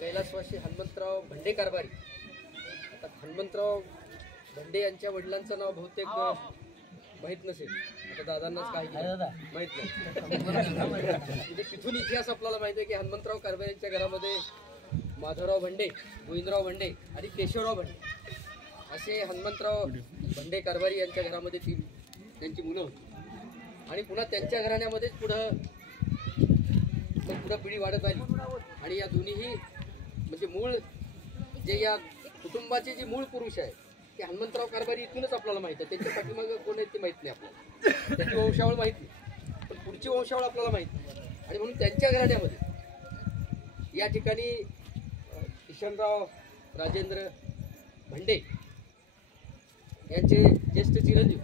कैलासवासी हनुमंतराव भंडे कारभारी. आता हनुमंतराव भंडे यांच्या वडिलांचं नाव बहुतेक माहीत नसेल. आता दादांनाच काही माहीत नाही. म्हणजे तिथून इतिहास आपल्याला माहिती आहे की हनुमंतराव कारभारी यांच्या घरामध्ये माधवराव भंडे, गोविंदराव भंडे आणि केशवराव भंडे असे हनुमंतराव भंडे कारभारी यांच्या घरामध्ये त्यांची मुलं होती. आणि पुन्हा त्यांच्या घराण्यामध्येच पुढं पिढी वाढत आली. आणि या दोन्हीही म्हणजे मूळ जे या कुटुंबाचे जे मूळ पुरुष आहे ते हनुमंतराव कारभारी इथूनच आपल्याला माहिती आहे. त्यांच्या पाठीमागं कोण आहे ते माहीत नाही आपल्याला. त्याची वंशावळ माहीत नाही, पण पुढची वंशावळ आपल्याला माहीत. आणि म्हणून त्यांच्या घराण्यामध्ये या ठिकाणी किशनराव राजेंद्र भंडे यांचे ज्येष्ठ चिरंजीव.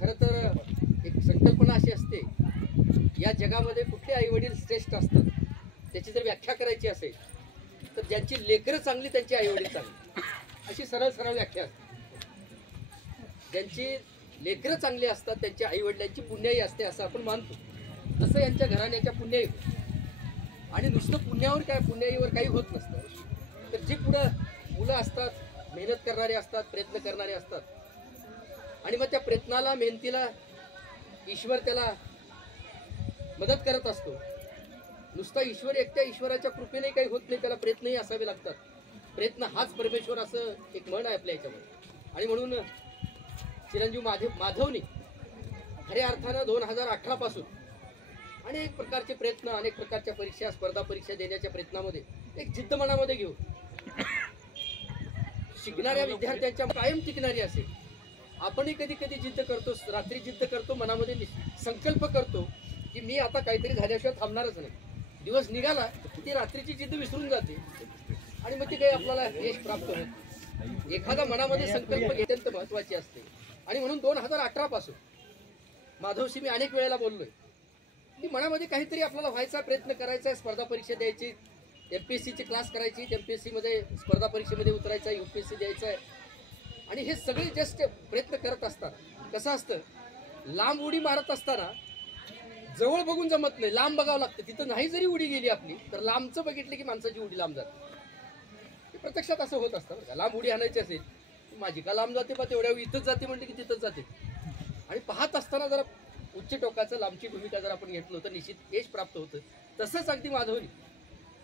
खरं तर एक संकल्पना अशी असते, या जगामध्ये कुठले आईवडील श्रेष्ठ असतात त्याची जर व्याख्या करायची असेल तर ज्यांची लेकरं चांगली त्यांची आईवडील चांगली, अशी सरळ सरळ व्याख्या असते. ज्यांची लेकरं चांगली असतात त्यांच्या आईवडिलांची पुण्याई असते असं आपण मानतो. तसं यांच्या घराण्याच्या पुण्याई. आणि नुसतं पुण्यावर काय, पुण्याईवर काही होत नसतं. तर जी पुढं मुलं असतात, मेहनत करणारे असतात, प्रयत्न करणारे असतात. आणि मग त्या प्रयत्नाला, मेहनतीला ईश्वर त्याला मदत करत असतो. नुसता ईश्वर, एकट्या ईश्वराच्या कृपेने काही होत नाही, त्याला प्रयत्नही असावे लागतात. प्रयत्न हाच परमेश्वर असं एक म्हण आहे आपल्या याच्यामध्ये. आणि म्हणून चिरंजीव माधवनी खऱ्या अर्थानं 2018 पासून अनेक प्रकारचे प्रयत्न, अनेक प्रकारच्या परीक्षा, स्पर्धा परीक्षा देण्याच्या प्रयत्नामध्ये एक जिद्द मनामध्ये घेऊन शिकणाऱ्या विद्यार्थ्यांच्या कायम टिकणारी असेल. आपणही कधी कधी जिद्द करतो, रात्री जिद्द करतो, मनामध्ये संकल्प करतो की मी आता काहीतरी झाल्याशिवाय थांबणारच नाही. दिवस निघाला ती रात्रीची जिद्द विसरून जाते आणि मग ती काही आपल्याला यश प्राप्त होत. एखादा मनामध्ये संकल्प अत्यंत महत्वाची असते. आणि म्हणून 2018 पासून माधवशी मी अनेक वेळेला बोललोय की मनामध्ये काहीतरी आपल्याला व्हायचा, प्रयत्न करायचा, स्पर्धा परीक्षा द्यायची, MPSCचे क्लास करायची, MPSC मध्ये स्पर्धा परीक्षेमध्ये उतरायचा, UPSC द्यायचा आहे. आणि हे सगळे जस्ट प्रयत्न करत असतात. कसं असतं, लांब उडी मारत असताना जवळ बघून जमत नाही, लांब बघावं लागतं. तिथं नाही जरी उडी गेली आपली तर लांबचं बघितलं की माणसाची उडी लांब जाते. प्रत्यक्षात असं होत असतं. लांब उडी आणायची असेल, माझी का लांब जाते, पण तेवढ्या इथंच जाते म्हणते की तिथंच जाते. आणि पाहत असताना जरा उच्च टोकाचं लांबची भूमिका जर आपण घेतलो तर निश्चित यश प्राप्त होतं. तसंच अगदी माधवनी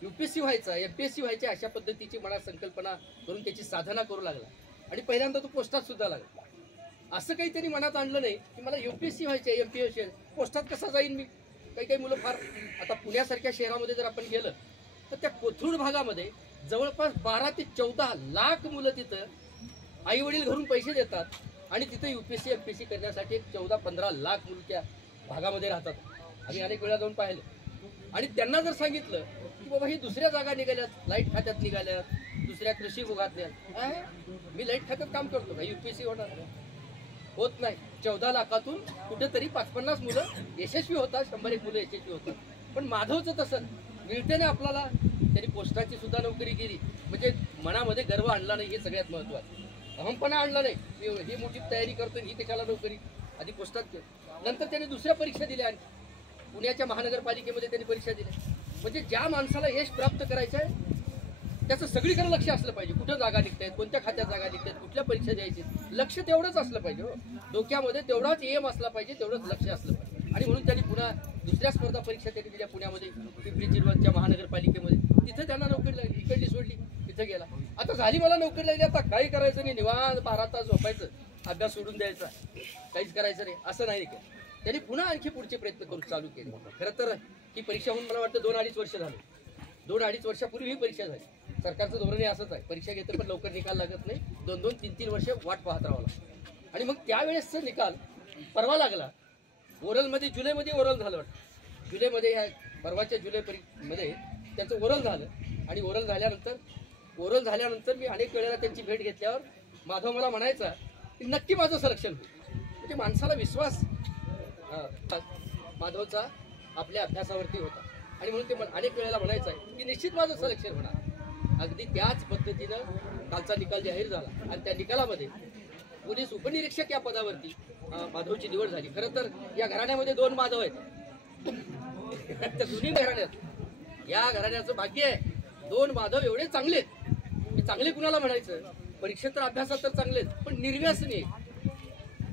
UPSC व्हायचा, MPSC व्हायच्या अशा पद्धतीची मनात संकल्पना करून त्याची साधना करू लागला. आणि पहिल्यांदा तो पोस्टात सुद्धा लागला. असं काही त्यांनी मनात आणलं नाही की मला UPSC व्हायचे, MPSC पोस्टात कसा जाईन मी. काही मुलं फार, आता पुण्यासारख्या शहरामध्ये जर आपण गेलं तर त्या कोथरूड भागामध्ये जवळपास 12 ते 14 लाख मुलं तिथं आई वडील घरून पैसे देतात आणि तिथं UPSC MPSC करण्यासाठी 14-15 लाख मुलं त्या भागामध्ये राहतात. आम्ही अनेक वेळा जाऊन पाहिलं. आणि त्यांना जर सांगितलं की बाबा ही दुसऱ्या जागा निघाल्यात, लाईट खात्यात निघाल्यात, दुसऱ्या कृषी विभागातल्या, मी लाईट खात्यात काम करतो, काही UPSC होणार होत नाही. 14 लाखातून कुठेतरी 5-50 मुलं यशस्वी होतात, 100-1 मुलं यशस्वी होतात. पण माधवचं तसं मिळते ना आपल्याला. त्यांनी पोस्टाची सुद्धा नोकरी केली, म्हणजे मनामध्ये गर्व आणला नाही, हे सगळ्यात महत्वाचं. अहमपणा आणला नाही, मी ही मोठी तयारी करतो, ही कशाला नोकरी. आधी पोस्टात केली, नंतर त्यांनी दुसऱ्या परीक्षा दिल्या. आणि पुण्याच्या महानगरपालिकेमध्ये त्यांनी परीक्षा दिल्या. म्हणजे ज्या माणसाला यश प्राप्त करायचं आहे त्याचं सगळीकडे लक्ष असलं पाहिजे. कुठं जागा निघतायत, कोणत्या खात्यात जागा निघतायत, कुठल्या परीक्षा द्यायची, लक्ष तेवढंच असलं पाहिजे. डोक्यामध्ये तेवढाच एम असला पाहिजे, तेवढंच लक्ष असलं पाहिजे. आणि म्हणून त्यांनी पुन्हा दुसऱ्या स्पर्धा परीक्षा त्यांनी दिल्या पुण्यामध्ये, पिंपरी चिंचवडच्या महानगरपालिकेमध्ये. तिथं त्यांना नोकरी लागली, इकडली सोडली, तिथं गेला. आता झाली मला नोकरी लागली, आता काही करायचं नाही, निवांत 12 तास झोपायचं, अभ्यास सोडून द्यायचा, काहीच करायचं नाही, असं नाही केलं. त्यांनी पुन्हा आणखी पुढचे प्रयत्न करून चालू केले. खरं तर ही परीक्षा होऊन मला वाटतं 2-2.5 वर्ष झाले. 2-2.5 वर्षापूर्वी ही परीक्षा झाली. सरकारचं धोरण असंच आहे, परीक्षा घेतं पण लवकर निकाल लागत नाही, 2-2, 3-3 वर्ष वाट पाहत राहावं लागतं. आणि मग त्यावेळेसचा निकाल परवा लागला. ओरलमध्ये जुलैमध्ये ओरल झालं वाटतं. जुलैमध्ये ह्या परवाच्या जुलैमध्ये त्याचं ओरल झालं. आणि ओरल झाल्यानंतर मी अनेक वेळेला त्यांची भेट घेतल्यावर माधव मला म्हणायचा की नक्की माझं सिलेक्शन होईल. म्हणजे माणसाला विश्वास माधवचा आपल्या अभ्यासावरती होता. आणि म्हणून ते अनेक वेळेला म्हणायचं आहे की निश्चित माझं सिलेक्शन होणार. अगदी त्याच पद्धतीनं कालचा निकाल जाहीर झाला. आणि त्या निकालामध्ये पोलीस उपनिरीक्षक या पदावरती माधवची निवड झाली. खरं तर या घराण्यामध्ये 2 माधव आहेत. तर दोन्ही घराण्यात या घराण्याचं भाग्य आहे दोन माधव एवढे चांगले आहेत. मी चांगले कुणाला म्हणायचं, परीक्षेत तर अभ्यासात तर चांगले आहेत, पण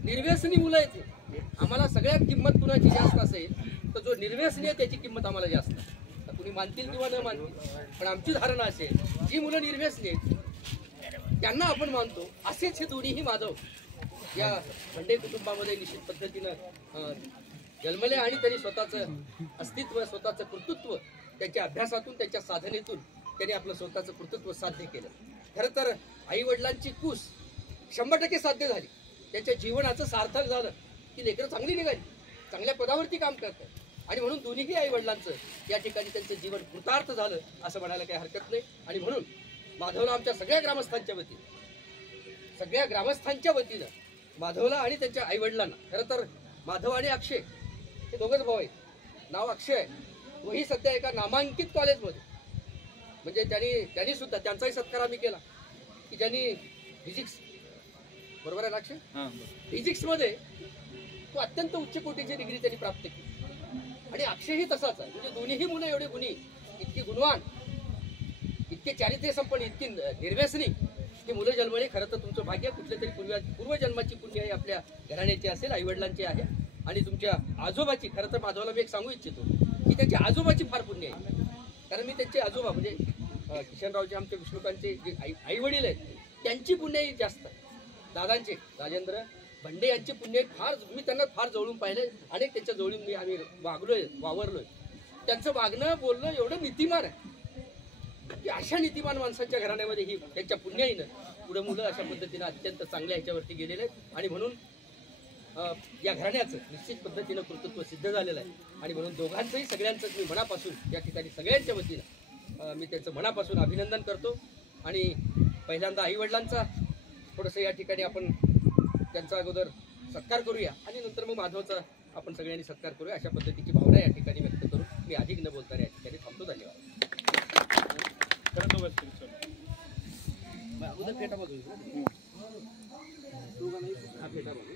निर्व्यसनी मुलं आहेत. आम्हाला सगळ्यात किंमत कुणाची जास्त असेल तर जो निर्व्यसनी आहे त्याची किंमत आम्हाला जास्त. तर कुणी मानतील किंवा न मानतील, पण आमची धारणा असेल जी मुलं निर्व्यसनी आहेत त्यांना आपण मानतो. असेच हे दोन्हीही माधव या भंडे कुटुंबामध्ये निश्चित पद्धतीनं जन्मले आणि त्यांनी स्वतःचं अस्तित्व, स्वतःचं कर्तृत्व त्यांच्या अभ्यासातून, त्यांच्या साधनेतून त्यांनी आपलं स्वतःचं कर्तृत्व साध्य केलं. खरं तर आई वडिलांची कूस 100% साध्य झाली. त्यांच्या जीवनाचं सार्थक झालं की लेकरं चांगली निघाली, चांगल्या पदावरती काम करतात. आणि म्हणून दोन्हीही आई वडिलांचं या ठिकाणी त्यांचं जीवन कृतार्थ झालं असं म्हणायला काही हरकत नाही. आणि म्हणून माधवला आमच्या सगळ्या ग्रामस्थांच्या वतीनं माधवला आणि त्यांच्या आई वडिलांना, खरं तर माधव आणि अक्षय हे दोघंच भाऊ आहेत. नाव अक्षय आहे, तोही सध्या एका नामांकित कॉलेजमध्ये, म्हणजे त्यांनी सुद्धा त्यांचाही सत्कार आम्ही केला की ज्यांनी फिजिक्स, बरोबर आहे ना अक्षय, फिजिक्स मध्ये तो अत्यंत उच्च कोटीची डिग्री त्यांनी प्राप्त केली. आणि अक्षयही तसाच आहे. म्हणजे दोन्हीही मुलं एवढे गुणी, इतकी गुणवान, इतके चारित्र्य संपन्न, इतकी निर्व्यसनी ही मुलं जन्मले. खरं तर तुमचं भाग्य कुठल्या तरी पूर्वजन्माची पुण्य आहे, आपल्या घराण्याची असेल, आई वडिलांची आहे. आणि तुमच्या आजोबाची, खरं तर माधवला मी एक सांगू इच्छितो की त्यांच्या आजोबाची फार पुण्य आहे. कारण मी त्यांचे आजोबा म्हणजे किशनरावचे, आमच्या विष्णुकांचे जे आई वडील आहेत त्यांची पुण्यही जास्त आहे. दादांचे राजेंद्र भंडे यांची पुण्य फार, मी त्यांना फार जवळून पाहिले, अनेक त्यांच्या जवळून आम्ही वावरलोय. त्यांचं वागणं बोलणं एवढं नीतिमान आहे की अशा नीतिमान माणसांच्या घराण्यामध्ये ही त्यांच्या पुण्याईनं पुढे मुलं अशा पद्धतीनं अत्यंत चांगल्या ह्याच्यावरती गेलेले आहेत. आणि म्हणून या घराण्याचं निश्चित पद्धतीनं कर्तृत्व सिद्ध झालेलं आहे. आणि म्हणून दोघांचंही सगळ्यांचंच मी मनापासून या ठिकाणी सगळ्यांच्या वतीनं मी त्यांचं मनापासून अभिनंदन करतो. आणि पहिल्यांदा आई वडिलांचा थोडंसं या ठिकाणी आपण त्यांचा अगोदर सत्कार करूया आणि नंतर मग माधवचा आपण सगळ्यांनी सत्कार करूया, अशा पद्धतीची भावना या ठिकाणी व्यक्त करून मी अधिक न बोलताना या ठिकाणी थांबतो. धन्यवाद. अगोदर फेटा बाजू फेटा बाजू